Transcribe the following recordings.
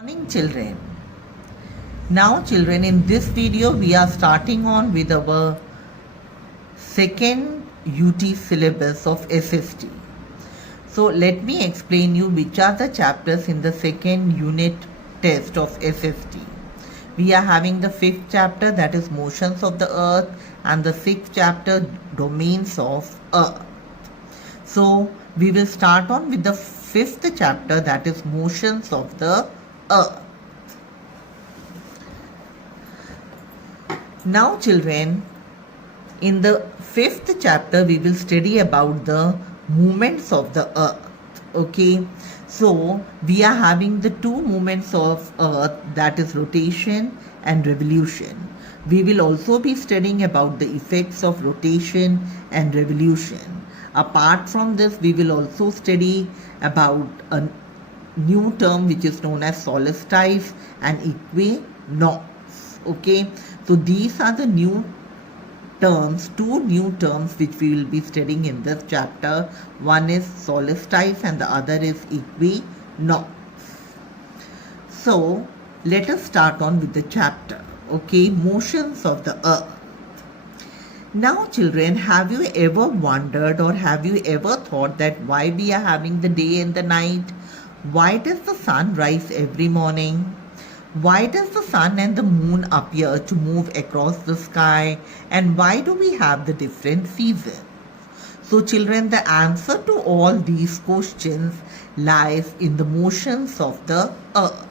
Morning children. Now children, in this video we are starting on with our second UT syllabus of SST. So let me explain you which are the chapters in the second unit test of SST. We are having the fifth chapter, that is motions of the earth, and the sixth chapter, domains of earth. So we will start on with the fifth chapter, that is motions of the earth. Now children, in the fifth chapter we will study about the movements of the earth. Okay, so we are having the two movements of earth, that is rotation and revolution. We will also be studying about the effects of rotation and revolution. Apart from this, we will also study about a new term which is known as solstice and equinox. Okay, so these are the new terms, two new terms which we will be studying in this chapter. One is solstice and the other is equinox. So let us start on with the chapter. Okay, motions of the earth. Now children, have you ever wondered or have you ever thought that why we are having the day and the night? Why does the sun rise every morning? Why does the sun and the moon appear to move across the sky? And why do we have the different seasons? So children, the answer to all these questions lies in the motions of the earth.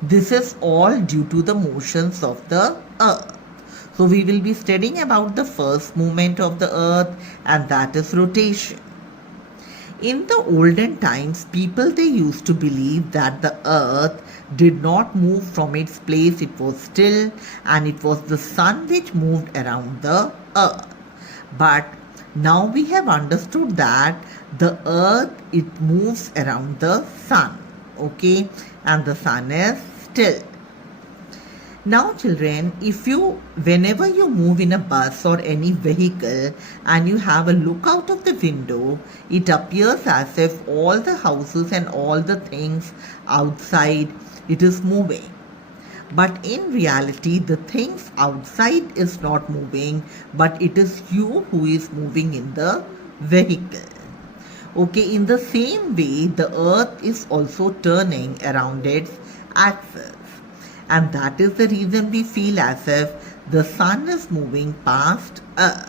This is all due to the motions of the earth. So we will be studying about the first movement of the earth, and that is rotation. In the olden times, people they used to believe that the earth did not move from its place, it was still, and it was the sun which moved around the earth. But now we have understood that the earth, it moves around the sun, okay, and the sun is still. Now children, whenever you move in a bus or any vehicle and you have a look out of the window, it appears as if all the houses and all the things outside, it is moving. But in reality, the things outside is not moving, but it is you who is moving in the vehicle. Okay, in the same way, the earth is also turning around its axis. And that is the reason we feel as if the sun is moving past us.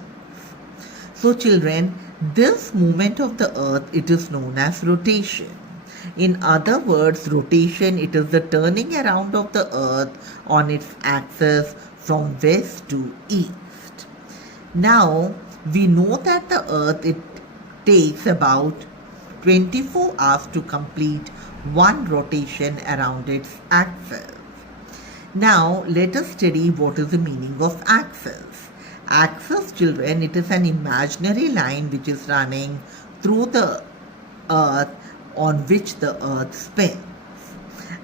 So children, this movement of the earth, it is known as rotation. In other words, rotation, it is the turning around of the earth on its axis from west to east. Now, we know that the earth, it takes about 24 hours to complete one rotation around its axis. Now, let us study what is the meaning of axis. Axis, children, it is an imaginary line which is running through the earth on which the earth spins.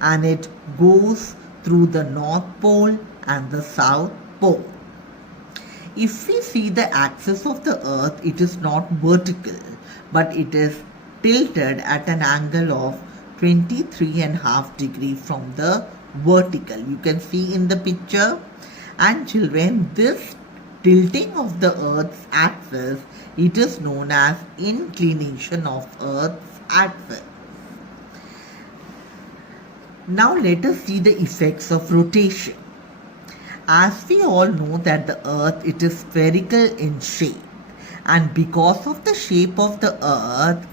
And it goes through the North Pole and the South Pole. If we see the axis of the earth, it is not vertical, but it is tilted at an angle of 23.5 degrees from the vertical. You can see in the picture. And children, this tilting of the earth's axis, it is known as inclination of earth's axis. Now let us see the effects of rotation. As we all know that the earth, it is spherical in shape, and because of the shape of the earth,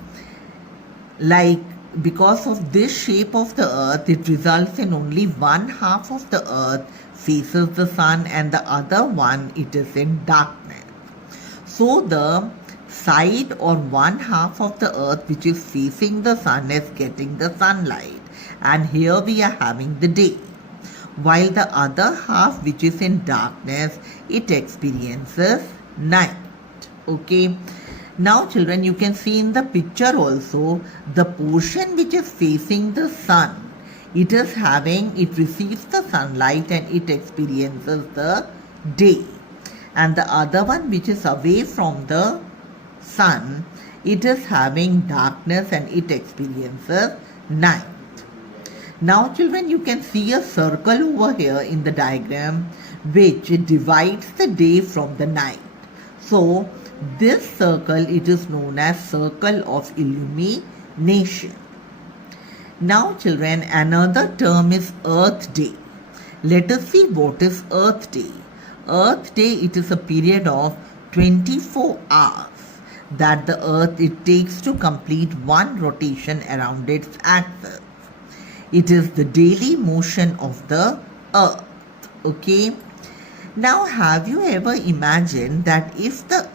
because of this shape of the earth, it results in only one half of the earth faces the sun and the other one, it is in darkness. So the side or one half of the earth which is facing the sun is getting the sunlight, and here we are having the day, while the other half which is in darkness, it experiences night. Okay. Now children, you can see in the picture also, the portion which is facing the sun, it receives the sunlight and it experiences the day. And the other one which is away from the sun, it is having darkness and it experiences night. Now children, you can see a circle over here in the diagram which divides the day from the night. So this circle, it is known as circle of illumination. Now children, another term is Earth Day. Let us see what is Earth Day. Earth Day, it is a period of 24 hours that the earth it takes to complete one rotation around its axis. It is the daily motion of the earth. Okay. Now have you ever imagined that if the